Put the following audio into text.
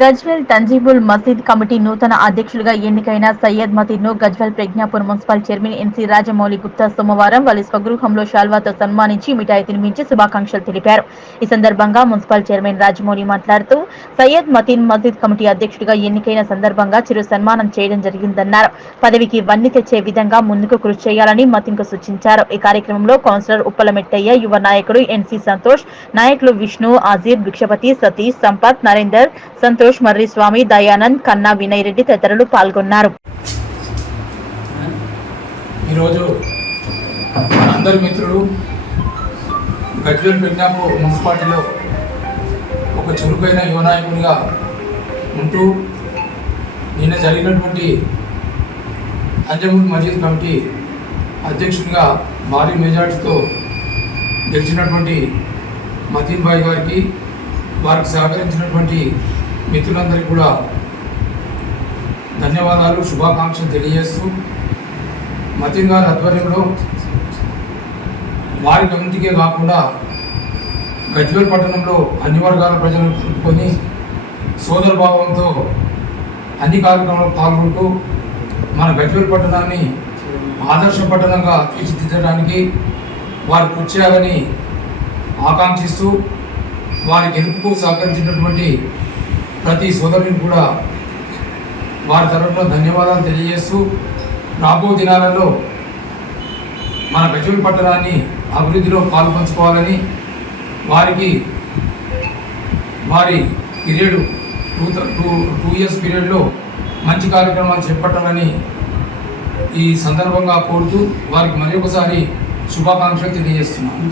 గజ్వేల్ తంజీబుల్ మసీద్ కమిటీ నూతన అధ్యక్షులుగా ఎన్నికైన సయ్యద్ మతీన్ను Gajwel Prajnapur municipal chairman NC Rajamouli Gupta సోమవారం వారి స్వగృహంలో శాల్వాతో సన్మానించి మిఠాయి తినిపించి శుభాకాంక్షలు తెలిపారు. ఈ సందర్భంగా మున్సిపల్ చైర్మన్ రాజమౌళి మాట్లాడుతూ సయ్యద్ మతీన్ మసీద్ కమిటీ అధ్యక్షుడిగా ఎన్నికైన సందర్భంగా చిరు సన్మానం చేయడం జరిగిందన్నారు. పదవికి వన్నె తెచ్చే విధంగా ముందుకు కృషి చేయాలని మతీన్కు సూచించారు. ఈ కార్యక్రమంలో కౌన్సిలర్ ఉప్పలమెట్టయ్య, యువ నాయకుడు ఎన్సీ సంతోష్, నాయకులు విష్ణు, ఆజీర్, భిక్షపతి, సతీష్, సంపత్, నరేందర్, సంతోష్, మర్రి స్వామి, దయానంద్, కన్నా, వినయ్ రెడ్డి తదితరులు పాల్గొన్నారు. ఈరోజు అందరి మిత్రులు గజ్వేల్ ప్రజ్ఞాపూర్ మున్సిపాలిటీలో ఒక చురుకైన యువ నాయకునిగా ఉంటూ నిన్న జరిగినటువంటి తంజీబుల్ మసీద్ కమిటీ అధ్యక్షునిగా భారీ మెజార్టీతో గెలిచినటువంటి మతీన్ భాయ్ గారికి, వారికి సహకరించినటువంటి మిత్రులందరికీ కూడా ధన్యవాదాలు, శుభాకాంక్షలు తెలియజేస్తూ మతీన్ గారి ఆధ్వర్యంలో వారి కమిటీకే కాకుండా గజ్వేల్ పట్టణంలో అన్ని వర్గాల ప్రజలను కలుపుకొని సోదర భావంతో అన్ని కార్యక్రమాల్లో పాల్గొంటూ మన గజ్వేల్ పట్టణాన్ని ఆదర్శ పట్టణంగా తీర్చిదిద్దడానికి వారు కృషి చేయాలని ఆకాంక్షిస్తూ వారి గెలుపుకు సహకరించినటువంటి ప్రతి సోదరుని కూడా వారి తరఫున ధన్యవాదాలు తెలియజేస్తూ రాబో దినాలలో మన గజ్వేల్ పట్టణాన్ని అభివృద్ధిలో పాల్పంచుకోవాలని వారికి వారి పీరియడ్ 2 ఇయర్స్ పీరియడ్లో మంచి కార్యక్రమాలు చేపట్టాలని ఈ సందర్భంగా కోరుతూ వారికి మరి ఒకసారి శుభాకాంక్షలు తెలియజేస్తున్నాను.